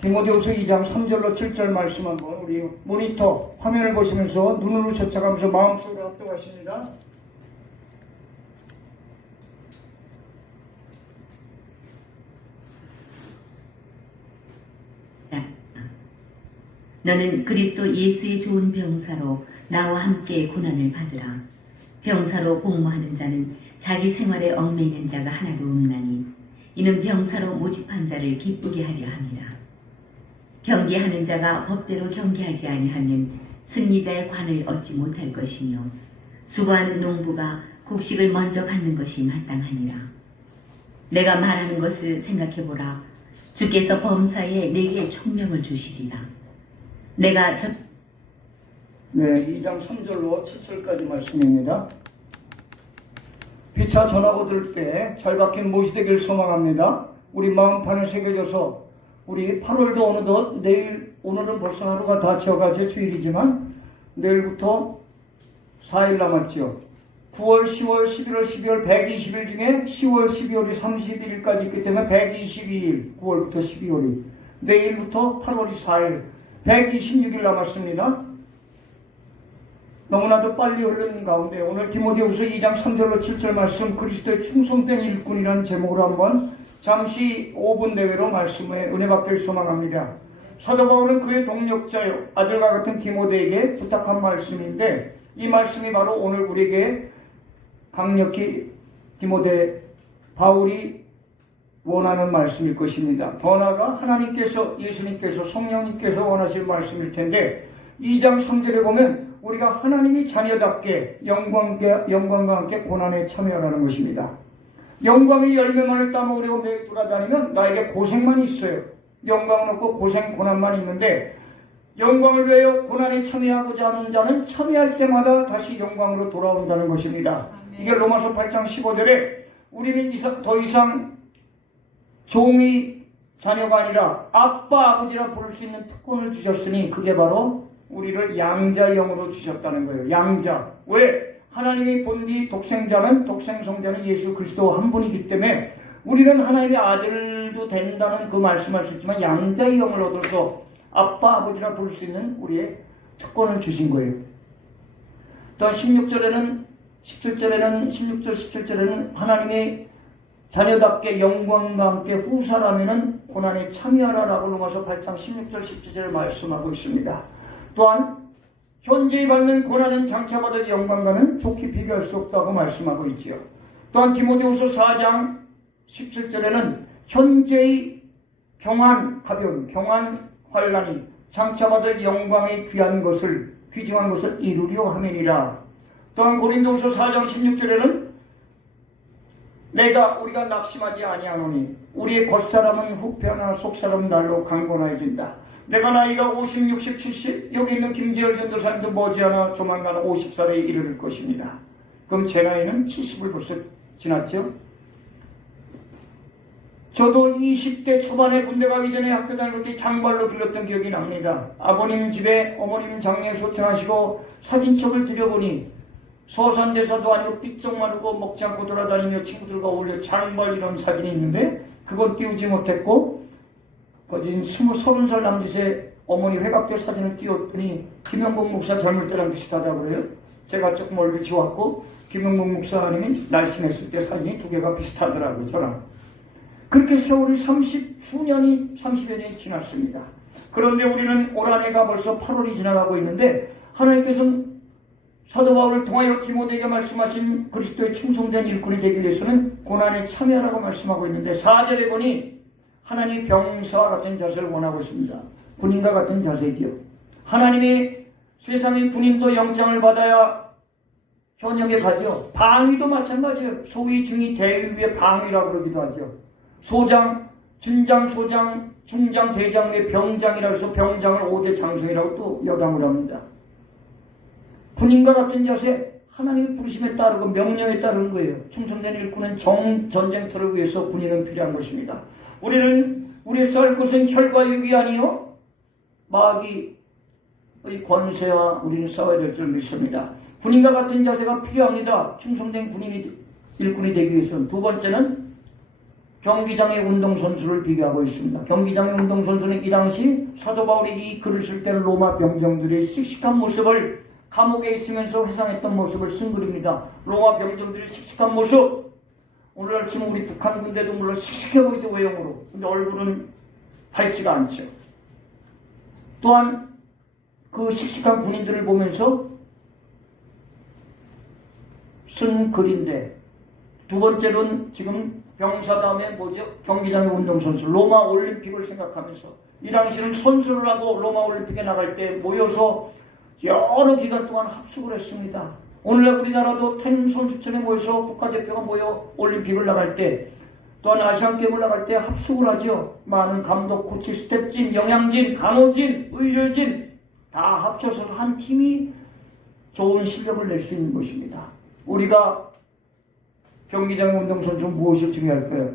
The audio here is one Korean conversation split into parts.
디모데후서 2장 3절로 7절 말씀 한번 우리 모니터 화면을 보시면서 눈으로 쫓아가면서 마음속으로 합독하십니다. 너는 그리스도 예수의 좋은 병사로 나와 함께 고난을 받으라. 병사로 복무하는 자는 자기 생활에 얽매이는 자가 하나도 없나니 이는 병사로 모집한 자를 기쁘게 하려 함이라. 경계하는 자가 법대로 경계하지 아니하면 승리자의 관을 얻지 못할 것이며 수고하는 농부가 곡식을 먼저 받는 것이 마땅하니라. 내가 말하는 것을 생각해보라. 주께서 범사에 내게 총명을 주시리라. 내가 네, 2장 3절로 7절까지 말씀입니다. 피차 전하고 들 때 잘 박힌 못이 되길 소망합니다. 우리 마음판에 새겨져서 우리 8월도 어느덧 오늘은 벌써 하루가 다 지어가죠. 주일이지만 내일부터 4일 남았죠. 9월, 10월, 11월, 12월 120일 중에 10월, 12월이 31일까지 있기 때문에 122일, 9월부터 12월이 내일부터 8월이 4일 126일 남았습니다. 너무나도 빨리 흐르는 가운데 오늘 디모데후서 2장 3절로 7절 말씀 그리스도의 충성된 일꾼이라는 제목으로 한번 잠시 5분 내외로 말씀에 은혜 받기를 소망합니다. 사도 바울은 그의 동력자요 아들과 같은 디모데에게 부탁한 말씀인데 이 말씀이 바로 오늘 우리에게 강력히 디모데 바울이 원하는 말씀일 것입니다. 더 나아가 하나님께서 예수님께서 성령님께서 원하실 말씀일 텐데 2장 3절에 보면 우리가 하나님이 자녀답게 영광과 함께 고난에 참여하라는 것입니다. 영광의 열매만을 따먹으려고 매일 돌아다니면 나에게 고생만 있어요. 영광은 없고 고생, 고난만 있는데 영광을 위하여 고난에 참여하고자 하는 자는 참여할 때마다 다시 영광으로 돌아온다는 것입니다. 이게 로마서 8장 15절에 우리는 더 이상 종이 자녀가 아니라 아빠 아버지라 부를 수 있는 특권을 주셨으니 그게 바로 우리를 양자의 영으로 주셨다는 거예요. 양자. 왜? 하나님이 본디 독생자는 독생성자는 예수 그리스도 한 분이기 때문에 우리는 하나님의 아들도 된다는 그 말씀할 수 있지만 양자의 영을 얻어서 아빠 아버지라 부를 수 있는 우리의 특권을 주신 거예요. 또 16절 17절에는 하나님의 자녀답게 영광과 함께 후사라면은 고난에 참여하라라고 로마서 8장 16절 17절을 말씀하고 있습니다. 또한 현재에 받는 고난은 장차 받을 영광과는 좋게 비교할 수 없다고 말씀하고 있지요. 또한 디모데후서 4장 17절에는 현재의 가벼운 환난이 장차 받을 영광의 귀중한 것을 이루려 함이니라. 또한 고린도후서 4장 16절에는 우리가 낙심하지 아니하노니 우리의 겉사람은 후패하나 속사람은 날로 강건해진다. 내가 나이가 50, 60, 70 여기 있는 김재열 전도사님도 머지않아 조만간 50살에 이르를 것입니다. 그럼 제 나이는 70을 벌써 지났죠. 저도 20대 초반에 군대 가기 전에 학교 다닐 때 장발로 길렀던 기억이 납니다. 아버님 집에 어머님 장례 소천하시고 사진첩을 들여보니 서산대사도 아니고 삐쩍 마르고 먹지 않고 돌아다니며 친구들과 어울려 장발 이런 사진이 있는데 그건 띄우지 못했고 거진 30살 남짓의 어머니 회갑대 사진을 띄웠더니 김영복 목사 젊을 때랑 비슷하다고 그래요. 제가 조금 얼굴 지웠고 김영복 목사님이 날씬했을 때 사진이 두 개가 비슷하더라고요. 저랑. 그렇게 세월이 30여 년이 지났습니다. 그런데 우리는 올 한 해가 벌써 8월이 지나가고 있는데 하나님께서는 사도 바울을 통하여 디모데에게 말씀하신 그리스도의 충성된 일꾼이 되기 위해서는 고난에 참여하라고 말씀하고 있는데 4절에 보니 하나님이 병사와 같은 자세를 원하고 있습니다. 군인과 같은 자세지요. 하나님이 세상의 군인도 영장을 받아야 현역에 가죠. 방위도 마찬가지예요. 소위, 중위, 대위 위에 방위라고 그러기도 하죠. 소장, 준장, 소장, 중장, 대장 위에 병장이라고 해서 병장을 5대 장성이라고 또 여당을 합니다. 군인과 같은 자세, 하나님의 부르심에 따르고 명령에 따르는 거예요. 충성된 일꾼은 전쟁터를 위해서 군인은 필요한 것입니다. 우리는 우리의 쌀 것은 혈과 육이 아니요 마귀의 권세와 우리는 싸워야 될 줄 믿습니다. 군인과 같은 자세가 필요합니다. 충성된 일꾼이 되기 위해서는. 두 번째는 경기장의 운동선수를 비교하고 있습니다. 경기장의 운동선수는 이 당시 사도 바울이 이 글을 쓸 때는 로마 병정들의 씩씩한 모습을 감옥에 있으면서 회상했던 모습을 쓴 글입니다. 로마 병정들의 씩씩한 모습. 오늘날 지금 우리 북한 군대도 물론 씩씩해 보이죠, 외형으로. 근데 얼굴은 밝지가 않죠. 또한 그 씩씩한 군인들을 보면서 쓴 글인데, 두 번째로는 지금 병사 다음에 뭐죠? 경기장의 운동선수, 로마 올림픽을 생각하면서 이 당시는 선수를 하고 로마 올림픽에 나갈 때 모여서 여러 기간 동안 합숙을 했습니다. 오늘날 우리나라도 테니스 선수촌에 모여서 국가대표가 모여 올림픽을 나갈 때, 또한 아시안게임을 나갈 때 합숙을 하죠. 많은 감독, 코치, 스텝진, 영양진, 간호진, 의료진 다 합쳐서 한 팀이 좋은 실력을 낼 수 있는 것입니다. 우리가 경기장의 운동선수는 무엇을 중요할까요?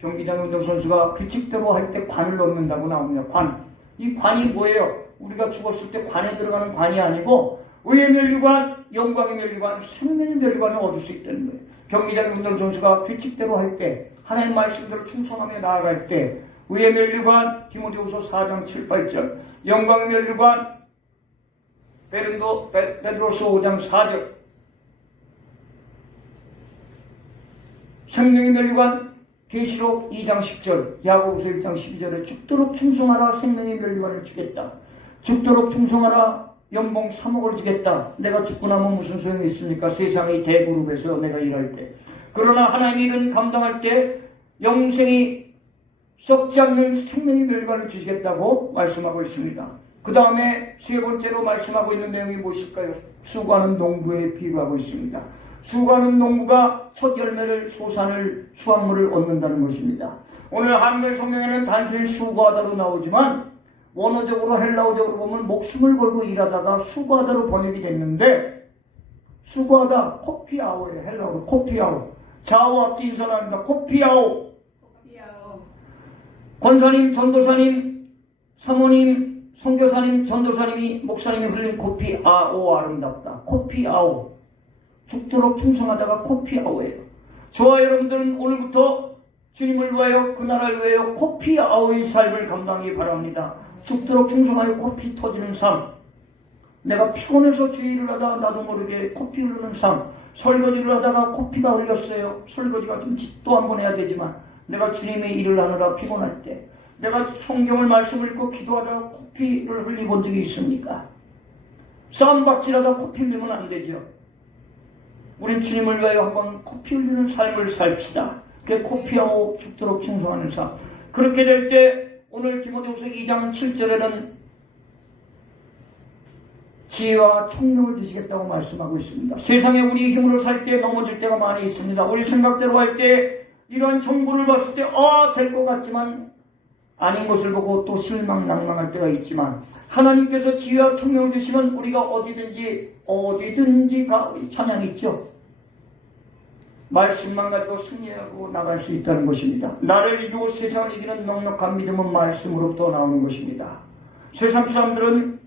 경기장의 운동선수가 규칙대로 할 때 관을 넣는다고 나옵니다. 관. 이 관이 뭐예요? 우리가 죽었을 때 관에 들어가는 관이 아니고 의의 면류관, 영광의 면류관, 생명의 면류관을 얻을 수 있다는 거예요. 경기장의 운동선수가 규칙대로 할 때, 하나님의 말씀대로 충성하며 나아갈 때 의의 면류관, 디모데후서 4장 7, 8절, 영광의 면류관, 베드로서 5장 4절, 생명의 면류관, 계시록 2장 10절, 야고보서 1장 12절에 죽도록 충성하라, 생명의 면류관을 주겠다. 죽도록 충성하라, 연봉 3억을 주겠다. 내가 죽고 나면 무슨 소용이 있습니까? 세상의 대그룹에서 내가 일할 때. 그러나 하나님의 일은 감당할 때 영생이 썩지 않는 생명의 면류관을 주시겠다고 말씀하고 있습니다. 그 다음에 세 번째로 말씀하고 있는 내용이 무엇일까요? 수고하는 농부에 비유하고 있습니다. 수고하는 농부가 첫 열매를 수확물을 얻는다는 것입니다. 오늘 한글 성경에는 단순히 수고하다로 나오지만 원어적으로 헬라어적으로 보면 목숨을 걸고 일하다가 수고하다로 번역이 됐는데, 수고하다 코피아오예요. 헬라어로 코피아오. 좌우 앞뒤 인사합니다. 코피아오. 권사님, 전도사님, 사모님, 선교사님, 전도사님이, 목사님이 흘린 코피아오, 아름답다. 코피아오. 죽도록 충성하다가 코피아오예요. 저와 여러분들은 오늘부터 주님을 위하여, 그 나라를 위하여 코피아오의 삶을 감당하기 바랍니다. 죽도록 충성하여 코피 터지는 삶. 내가 피곤해서 주의를 하다가 나도 모르게 코피 흐르는 삶. 설거지를 하다가 코피가 흘렸어요. 설거지가 좀 집도 한번 해야 되지만 내가 주님의 일을 하느라 피곤할 때, 내가 성경을 말씀을 읽고 기도하다가 코피를 흘려본 적이 있습니까? 싸움박질하다 코피 흘리면 안 되죠. 우린 주님을 위하여 한번 코피 흘리는 삶을 삽시다. 그게 코피하고 죽도록 충성하는 삶. 그렇게 될 때 오늘 디모데후서 2장 7절에는 지혜와 총명을 주시겠다고 말씀하고 있습니다. 세상에 우리 힘으로 살 때 넘어질 때가 많이 있습니다. 우리 생각대로 할 때 이러한 정보를 봤을 때 될 것 같지만 아닌 것을 보고 또 실망 낭망할 때가 있지만, 하나님께서 지혜와 총명을 주시면 우리가 어디든지 찬양이 있죠. 말씀만 가지고 승리하고 나갈 수 있다는 것입니다. 나를 이기고 세상을 이기는 넉넉한 믿음은 말씀으로부터 나오는 것입니다. 세상 사람들은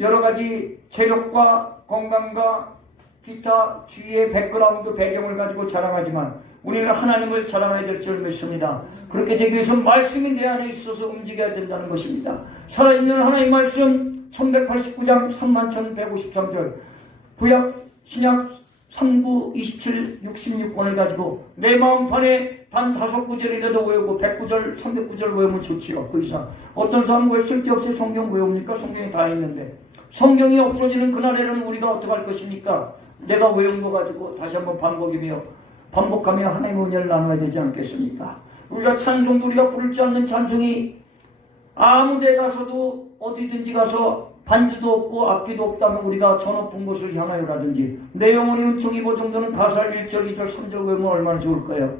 여러 가지 체력과 건강과 기타 주위의 백그라운드 배경을 가지고 자랑하지만 우리는 하나님을 자랑해야 될 줄 믿습니다. 그렇게 되기 위해서 말씀이 내 안에 있어서 움직여야 된다는 것입니다. 살아있는 하나님의 말씀 1189장 31,153절, 구약 신약 3구 27 66권을 가지고 내 마음판에 단 5구절이라도 외우고 100구절 300구절 외우면 좋지요. 그 이상 어떤 사람은 왜 쓸데없이 성경 외웁니까? 성경이 다 있는데. 성경이 없어지는 그날에는 우리가 어떻게 할 것입니까? 내가 외운 거 가지고 다시 한번 반복하며 하나님의 은혜를 나눠야 되지 않겠습니까? 우리가 찬송도 우리가 부를 줄 아는 찬송이 아무 데 가서도 어디든지 가서 반주도 없고 악기도 없다면 우리가 저 높은 곳을 향하여라든지, 내 영혼이 은총이 그 정도는 가사를 1절 2절 3절 외우면 얼마나 좋을까요?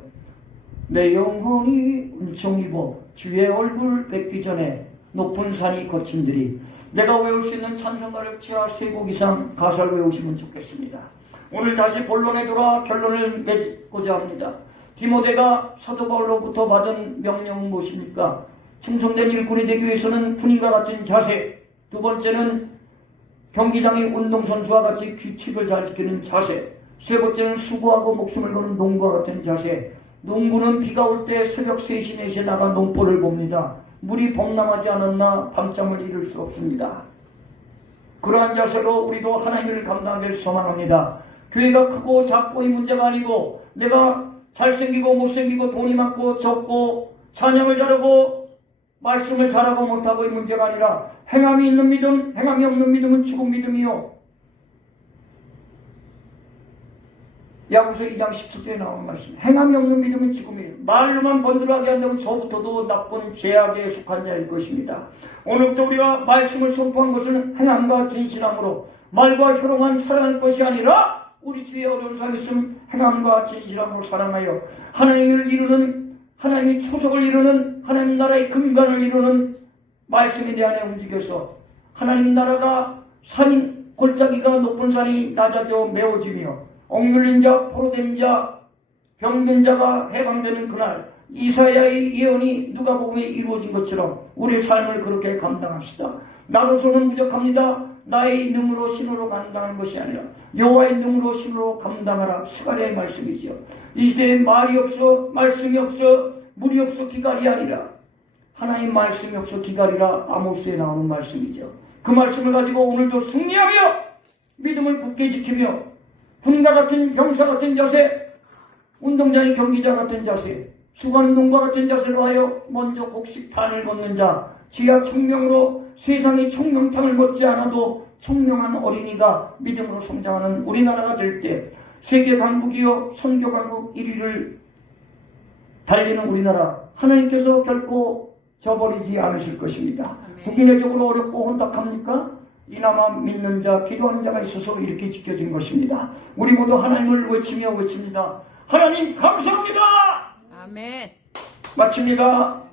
내 영혼이 은총이 주의 얼굴 뵙기 전에 높은 산이 거친들이. 내가 외울 수 있는 찬송가를 치아 3곡 이상 가사를 외우시면 좋겠습니다. 오늘 다시 본론에 돌아 결론을 맺고자 합니다. 디모데가 사도 바울로부터 받은 명령은 무엇입니까? 충성된 일꾼이 되기 위해서는 군인과 같은 자세, 두 번째는 경기장의 운동선수와 같이 규칙을 잘 지키는 자세, 세 번째는 수고하고 목숨을 거는 농부와 같은 자세, 농부는 비가 올 때 새벽 3시, 4시에 나가 농보를 봅니다. 물이 범람하지 않았나 밤잠을 이룰 수 없습니다. 그러한 자세로 우리도 하나님을 감당하기를 소망합니다. 교회가 크고 작고의 문제가 아니고 내가 잘생기고 못생기고 돈이 많고 적고 찬양을 잘하고 말씀을 잘하고 못하고의 문제가 아니라 행함이 있는 믿음, 행함이 없는 믿음은 죽은 믿음이요. 야고보서 2장 17절에 나오는 말씀. 행함이 없는 믿음은 죽음이에요. 말로만 번들하게 한다면 저부터도 나쁜 죄악에 속한 자일 것입니다. 오늘부터 우리가 말씀을 선포한 것은 행함과 진실함으로 말과 혈통한 살아갈 것이 아니라 우리 뒤에 어려운 삶이 있으면 행함과 진실함으로 살아가요. 하나님을 이루는, 하나님의 초석을 이루는, 하나님 나라의 근간을 이루는 말씀이 내 안에 움직여서 하나님 나라가 산, 골짜기가 높은 산이 낮아져 메워지며 억눌린 자, 포로된 자, 병든 자가 해방되는 그날 이사야의 예언이 누가복음에 이루어진 것처럼 우리의 삶을 그렇게 감당합시다. 나로서는 부족합니다. 나의 능으로 신으로 감당하는 것이 아니라 여호와의 능으로 신으로 감당하라. 스가랴의 말씀이죠. 이 시대에 말이 없어, 말씀이 없어, 물이 없어 기갈이 아니라 하나님 말씀이 없어 기갈이라 아모스에 나오는 말씀이죠. 그 말씀을 가지고 오늘도 승리하며 믿음을 굳게 지키며 군인과 같은 병사 같은 자세, 운동장의 경기자 같은 자세, 수고하는 농가 같은 자세로 하여 먼저 곡식 단을 걷는 자, 지하 청명으로 세상의 청명탕을 먹지 않아도 청명한 어린이가 믿음으로 성장하는 우리나라가 될 때 세계 강국이요 선교 강국 1위를 달리는 우리나라 하나님께서 결코 저버리지 않으실 것입니다. 국내적으로 어렵고 혼탁합니까? 이나마 믿는 자, 기도하는 자가 있어서 이렇게 지켜진 것입니다. 우리 모두 하나님을 외치며 외칩니다. 하나님 감사합니다. 아멘. 마칩니다.